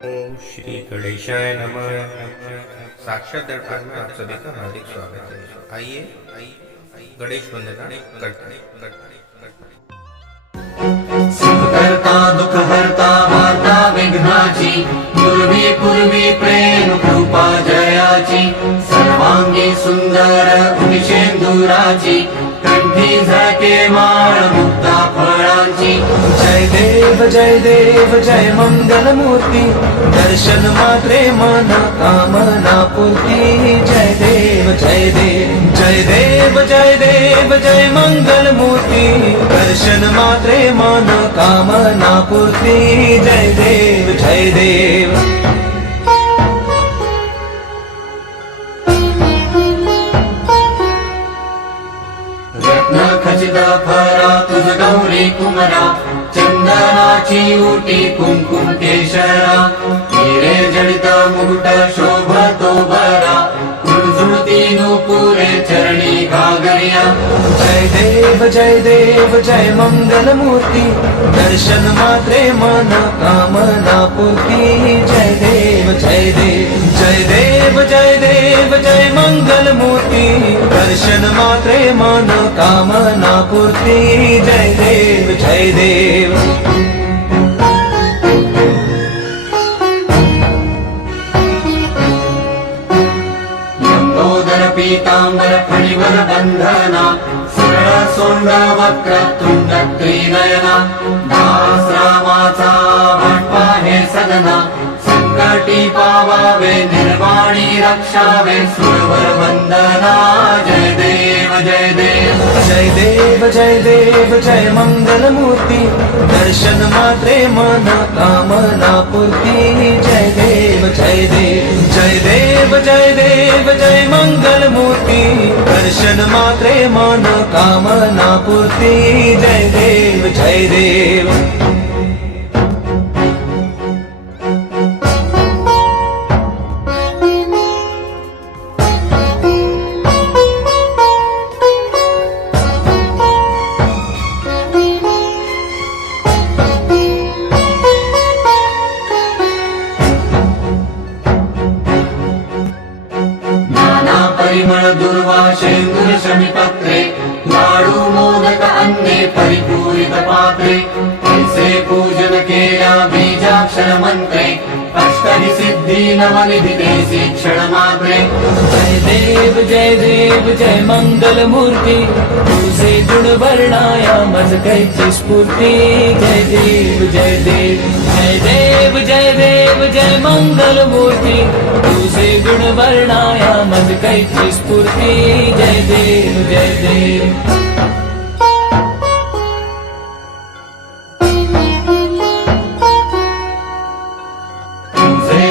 ओम श्री गणेशाय नमः। साक्षात दर्पण में आप सभी का हार्दिक स्वागत है। आइए गणेश वंदना करते सुखकर्ता दुःखहर्ता वार्ता विघ्नाची पूर्वी पूर्वी प्रेम कृपा जयाची सर्वांगी सुंदर उनिशेंदुराची कंठी झळके माळ मुक्ता फळांची जय देव जय मंगल मूर्ती दर्शन मात्रे मन कामना पूर्ती जय देव जय देव जय देव जय देव जय मंगल मूर्ती दर्शन मात्रे मन कामना पूर्ती जय देव जय देव रत्न खचित फरा तुझ गौरी कुमरा चंदनाची उटी कुंकुम केशरा हिरे जडित मुकुट शोभतो बरा झुळझुळती नुपुरे चरणी घागरिया जय देव जय मंगल मूर्ती दर्शन मात्रे मन कामना पूर्ती जय देव जय देव जय देव जय देव जय मंगल मूर्ती दर्शन मात्रे मन कामना पूर्ती जय देव जय देव लंबोदर पीतांबर फणिवर बंधना सरळ सोंड वक्र तुंड त्रिनयना दास रामाचा वाटपा हे सदना संकटी पावावे निर्वाणी रक्षावे सुरवर वंदना जय देव जय देव जय देव जय देव जय मंगल मूर्ती दर्शन मात्रे मन कामना पूर्ती जय देव जय देव जय देव जय देव जय मंगल मूर्ती दर्शन मात्रे मन कामना पूर्ती जय देव जय देव परिमळ दुर्वाशेंदुर शमिपत्रे लाडू मोदक अन्ने परिपूरित पात्रे ऐसे पूजन केल्या बीजाक्षर मंत्रे अष्टहि सिद्धी नवनिधि देसी क्षण मात्रे जय देव जय मंगल मूर्ती तुझे गुण वर्णाया मज कैची स्फूर्ती जय देव जय देव जय देव जय देव जय मंगल मूर्ती तुझे गुण वर्णाया मज कैची स्फूर्ती जय देव जय देव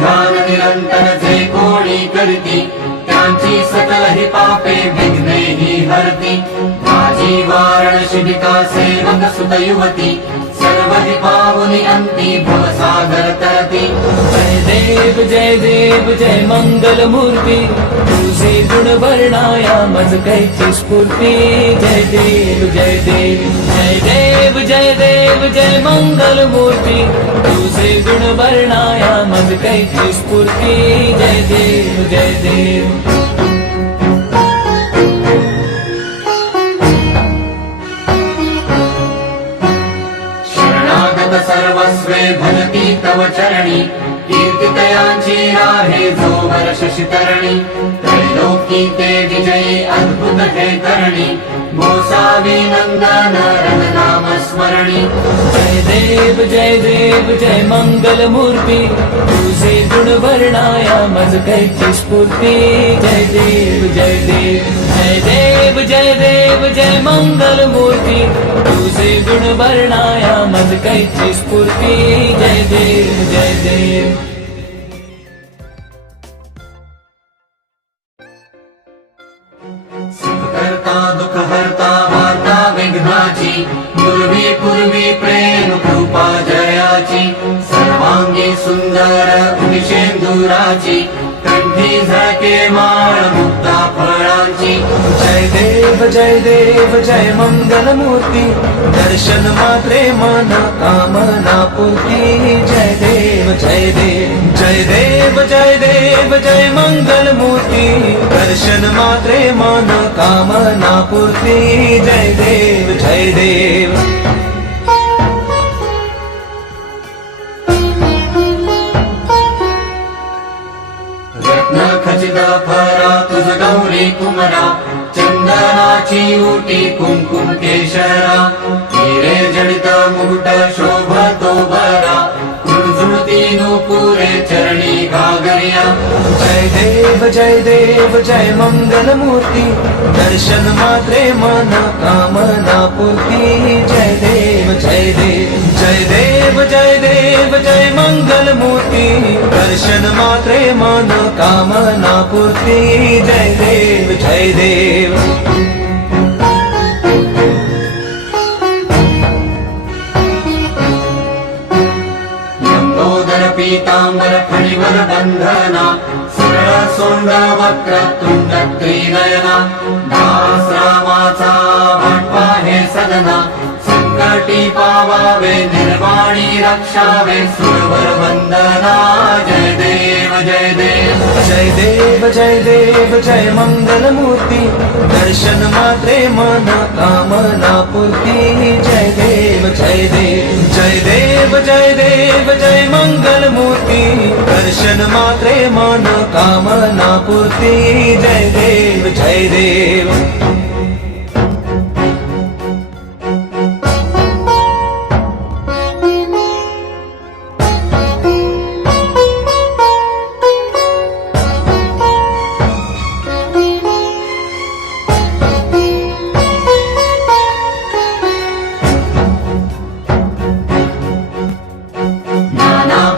ध्यान निरंतर जे कोणी करती त्यांची सकल ही पापे विघ्ने ही हरती माझी वारण शिबिका सेवक सुत युवती सर्व ही पावनी अंती भवसागर तरती जय देव जय मंगल मूर्ती तुझे गुण वर्णाया मज कैची स्फूर्ती जय देव जय देव जय देव जय देव जय मंगल मूर्ती तुझे गुण वर्णाया मज कैची स्फूर्ती जय देव जय देव सर्वस्वे भजती तव चरणी कीर्तितयांची राहे जो वर्ष शितरणी त्रैलोकी ते विजयी अद्भुत हे करणी गोसावी नंदन रन नाम स्मरणी जय देव जय मंगल मूर्ती तुझे गुण वर्णाया मज कैची स्फूर्ती जय देव जय देव जय देव जय देव जय मंगल मूर्ती तुझे गुण वर्णाया मज कैची स्फूर्ती जय देव जय देव सुखकर्ता दुःखहर्ता वार्ता विघ्नाची पूर्वी पूर्वी प्रेम कृपा जयाची सर्वांगी सुंदर उनिशेंदुराची कंठी झळके माळ मुक्ता फळांची जय देव जय मंगलमूर्ती दर्शन मात्रे मन कामना पूर्ती जय देव जय देव जय देव जय देव जय मंगलमूर्ती दर्शन मात्रे मन कामना पूर्ती जय देव जय देव रत्न खचित फरा तुझ गौरी कुमरा चंदनाची उटी कुंकुम केशरा हिरे जडित मुकुट शोभतो बरा कुंजुळती नुपुरे चरणी घागरिया जय देव जय मंगलमूर्ती दर्शन मात्रे मन कामना पूर्ती जय देव जय देव जय देव जय देव जय मंगलमूर्ती दर्शन मात्रे मन कामना पूर्ती जय देव जय देव लंबोदर पीतांबर फणिवर बंधना सरळ सोंड वक्र तुंड त्रिनयना दास रामाचा भटवा हे सदना संकटी पावावे निर्वाणी रक्षावे सुरवर वंदना जय देव जय देव जय देव जय देव जय मंगलमूर्ती दर्शन मात्रे मन कामना पूर्ती जय देव जय देव जय देव जय देव जय मंगलमूर्ती दर्शन मात्रे मन कामना पूर्ती जय देव जय देव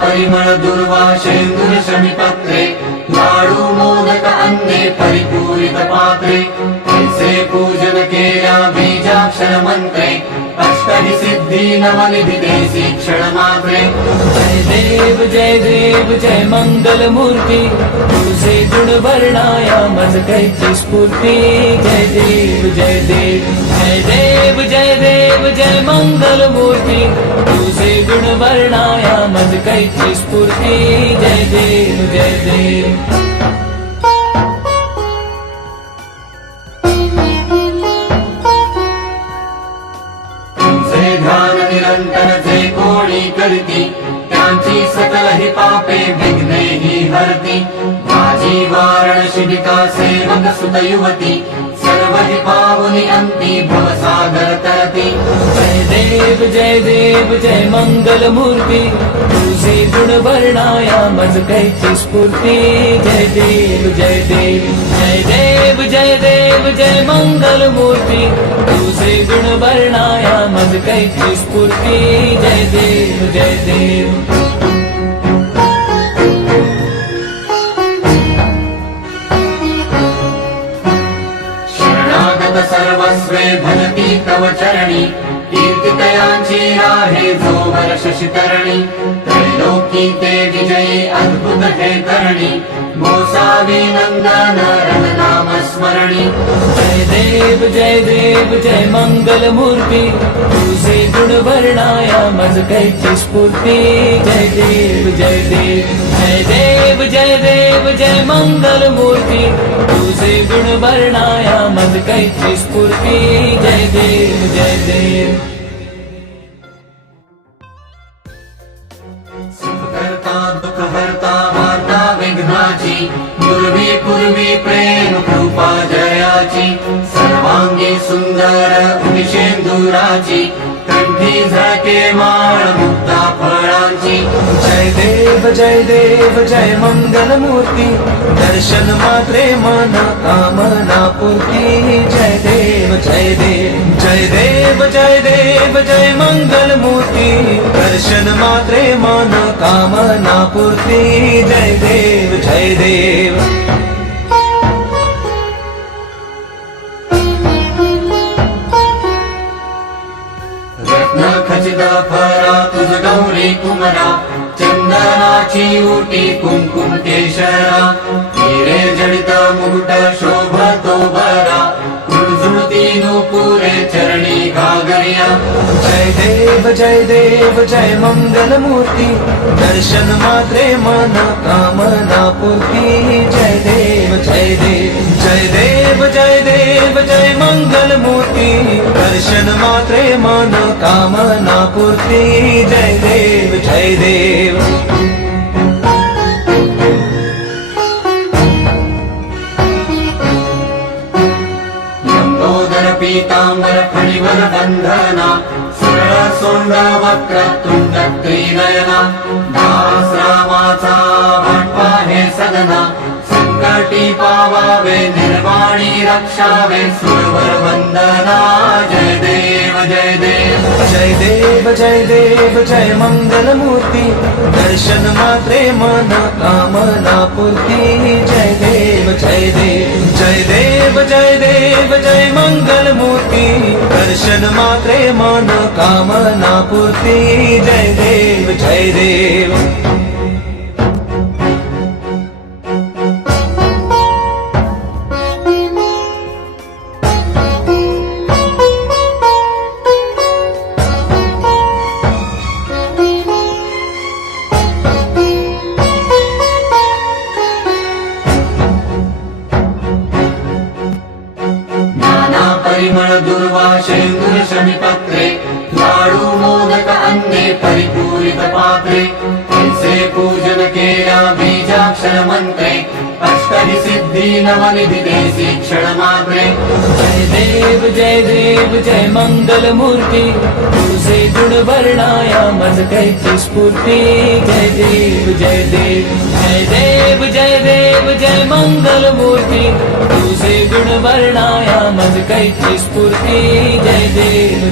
परिमळ दुर्वा शेंदूर शमीपत्रे लाडू मोदक अन्ने परिपूरित पात्रे ऐसे पूजन केल्या बीजाक्षर मंत्रे अष्टहि सिद्धी नवनिधि देसी क्षण मात्रे जय देव जय मंगलमूर्ती तुझे गुण वर्णाया मज कैची स्फूर्ती जय देव जय देव जय देव जय देव जय मंगलमूर्ती तुझे गुण वर्णाया मज कैची स्फूर्ती जय देव जय देव तुझे ध्यान निरंतर जे कोणी करती त्यांची सकल ही पापे विघ्ने ही हरती माझी वारण शिबिका सेवक सुत युवती सर्व ही पावनी अंती भवसागर तरती जय देव जय मंगलमूर्ती तुझे गुण वर्णाया मज कैची स्फूर्ती जय देव जय देव जय देव जय देव जय मंगलमूर्ती तुझे गुण वर्णाया मज कैची स्फूर्ती जय देव जय देव सर्वस्वे भजती तव चरणी कीर्तितयांची राहे जो वर्ष शितरणी त्रैलोकी ते विजयी अद्भुत हे करणी गोसावी नंदन रणनाम स्मरणी जय देव जय मंगलमूर्ती तुझे गुण वर्णाया मज कैची स्फूर्ती जय देव जय देव जय देव जय देव जय मंगलमूर्ती तुझे गुण वर्णाया मज कैची स्फूर्ती जय देव जय देव सुखकर्ता दुःखहर्ता वार्ता विघ्नाची पूर्वी पूर्वी प्रेम कृपा जयाची सर्वांगी सुंदर उदिशेंदुराची कंठी झळके माळ मुक्ता फळांची जय देव जय मंगलमूर्ती दर्शन मात्रे मन कामना पूर्ती जय देव जय देव जय देव जय देव जय मंगलमूर्ती दर्शन मात्रे मन कामना पूर्ती जय देव जय देव रत्न खचित फरा तुझ गौरी कुमरा चंदनाची उटी कुंकुम केशरा हिरे जडित मुकुट शोभतो बरा घागरिया जय देव जय मंगल मूर्ती दर्शन मात्रे मन कामना पूर्ती जय देव जय देव जय मंगल मूर्ती दर्शन मात्रे मन कामना पूर्ती जय देव लंबोदर पीतांबर फणिवर बंधना सरळ सोंड वक्रतुंड त्रिनयना दास रामाचा भटपा हे सदना संकटी पावावे निर्वाणी रक्षावे सुरवर वंदना जय देव जय मंगल मूर्ती दर्शन मात्रे मन कामना पूर्ती जय देव जय मंगल मूर्ती दर्शन मात्रे मन कामना पूर्ती जय देव परिमळ दुर्वाशेंदुर शमिपत्रे लाडू मोदक अन्ने परिपूरित पात्रे ऐसे पूजन केल्या बीजाक्षर मंत्रे अष्टहि सिद्धी नवनिधि देसी क्षण मात्रे जय देव जय मंगल मूर्ती तुझे गुण वर्णाया मज कैची स्फूर्ती जय देव जय मंगल मूर्ती तुझे गुण वर्णाया मज कैची स्फूर्ती जय देव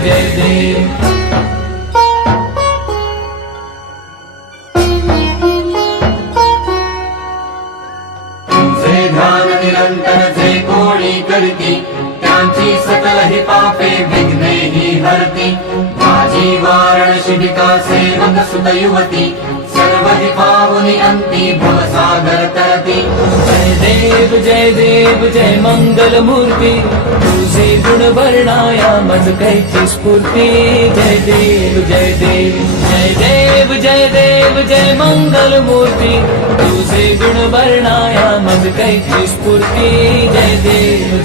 ध्यान निरंतर जे कोणी करती त्यांची सकल ही पापे विघ्ने ही हरती माझी वारण शिबिका सेवक सुत युवती सर्व ही पावनी अंती भवसागर तरती जय देव जय मंगल मूर्ती तुझे गुण वर्णाया मज कैची स्फूर्ती जय देव जय मंगल मूर्ती तुझे गुण वर्णाया मज कैची स्फूर्ती जय देव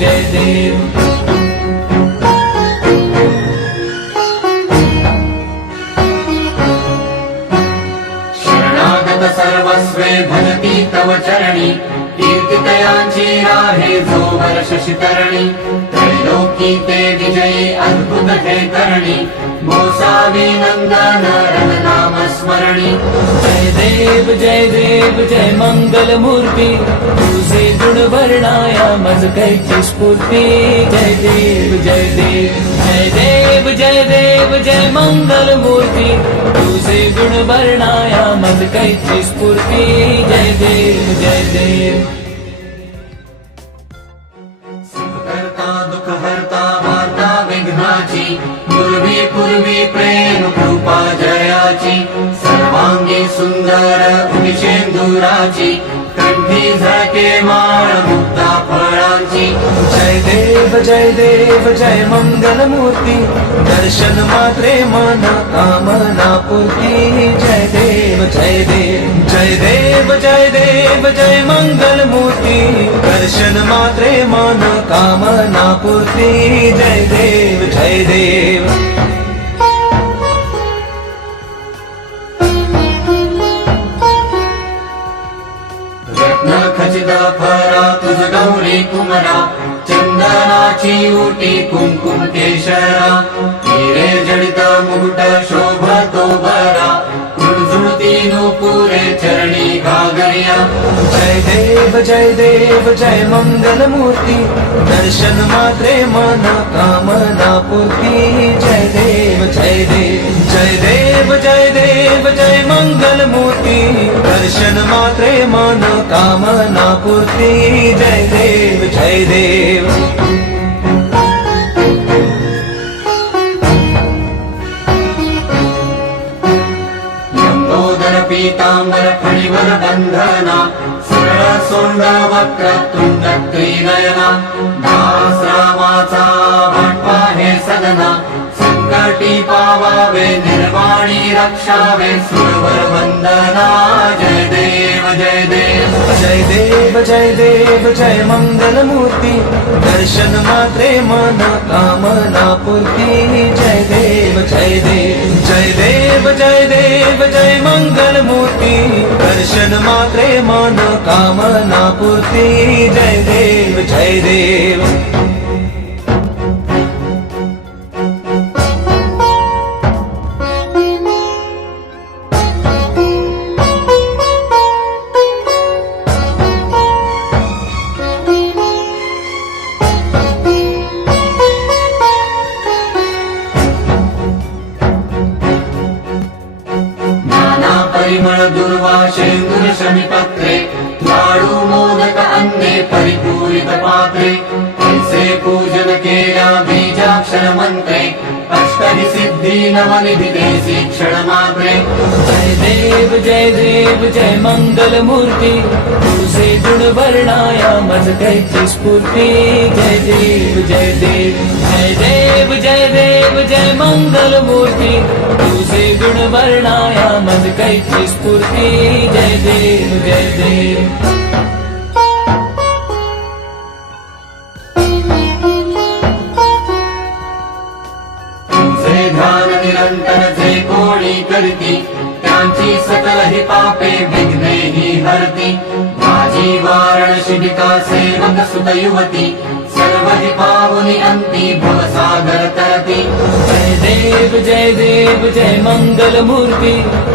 शरणागत सर्वस्वे भजती तव चरणी कीर्तितयांची राहे जो वर्ष शितरणी त्रैलोकी ते विजयी अद्भुत हे करणी गोसावी नंदन रणनाम स्मरणी जय देव जय मंगल मूर्ती तुझे गुण वर्णाया मज कैची स्फूर्ती जय देव जय मंगल मूर्ती तुझे गुण वर्णाया मज कैची स्फूर्ती जय देव करता दुख हरता वार्ता विघ्नाची पूर्वी प्रेम कृपा जयाची सर्वांगी सुंदर उदिशेंदुराची कंठी झळके माळ मुक्ता फळांची जय देव जय मंगल मूर्ती दर्शन मात्रे मन कामना पूर्ती जय देव जय मंगल मूर्ती दर्शन मात्रे मन कामना पूर्ती जय देव रत्न खचित फरा तुझ गौरी कुमरा चंदनाची उटी कुंकुम केशरा हिरे जडित मुकुट शोभतो बरा झुणझुणती नूपुरे चरणी घागरिया जय देव जय मंगल मूर्ती दर्शन मात्रे मन कामना पूर्ती जय देव जय मंगल मूर्ती दर्शन मात्रे मन कामना पूर्ती जय देव लंबोदर पीतांबर फणिवर बंधना सरळ सोंड वक्रतुंड त्रिनयना दास रामाचा भटपा हे सदना संकट कपटी पावावे निर्वाणी रक्षावे सुरवर वंदना जय देव जय देव जय देव जय देव जय मंगल मूर्ती दर्शन मात्रे मन कामना पूर्ती जय देव जय देव जय देव जय देव जय मंगल मूर्ती दर्शन मात्रे मन कामना पूर्ती जय देव जय देव परिमळ दुर्वाशेंदुर शमिपत्रे लाडू मोदक अन्ने परिपूरित पात्रे ऐसे पूजन केल्या बीजाक्षर मंत्रे अष्टहि सिद्धी नवनिधि देसी क्षण मात्रे जय देव जय मंगल मूर्ती तुझे गुण वर्णाया मज कैची स्फूर्ती जय देव जय देव जय देव जय देव जय मंगल मूर्ती तुझे गुण वर्णाया मज कैची स्फूर्ती जय देव जय देव तुझे ध्यान निरंतर जे कोणी करती त्यांची सकल ही पापे विघ्ने ही हरती माझी वारण शिबिका सेवक सुत युवती सर्व ही पावनी अंती भवसागर तरती जय देव जय मंगल मूर्ती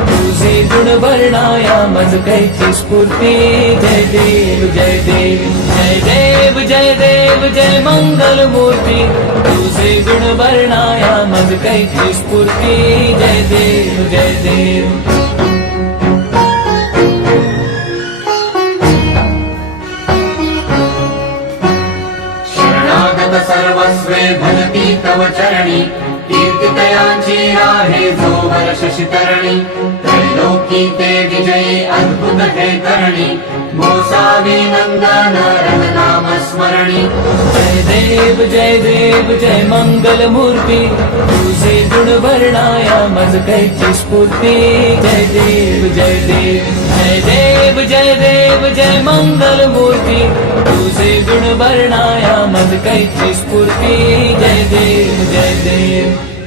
तुझे गुण वर्णाया मज कैची स्फूर्ती जय देव जय देव जय देव जय देव जय मंगल मूर्ती तुझे गुण वर्णाया मज कैची स्फूर्ती जय देव जय देव सर्वस्वे भजती तव चरणी कीर्तितयांची राहे जो वर्ष शितरणी त्रैलोकी ते विजयी अद्भुत हे करणी गोसावी नंदन रघुनाम स्मरणी जय देव जय मंगल मूर्ती तुझे गुण वर्णाया मज कैची स्फूर्ती जय देव जय देव जय देव जय देव जय मंगल मूर्ती तुझे गुण वर्णाया मज कैची स्फूर्ती जय देव जय देव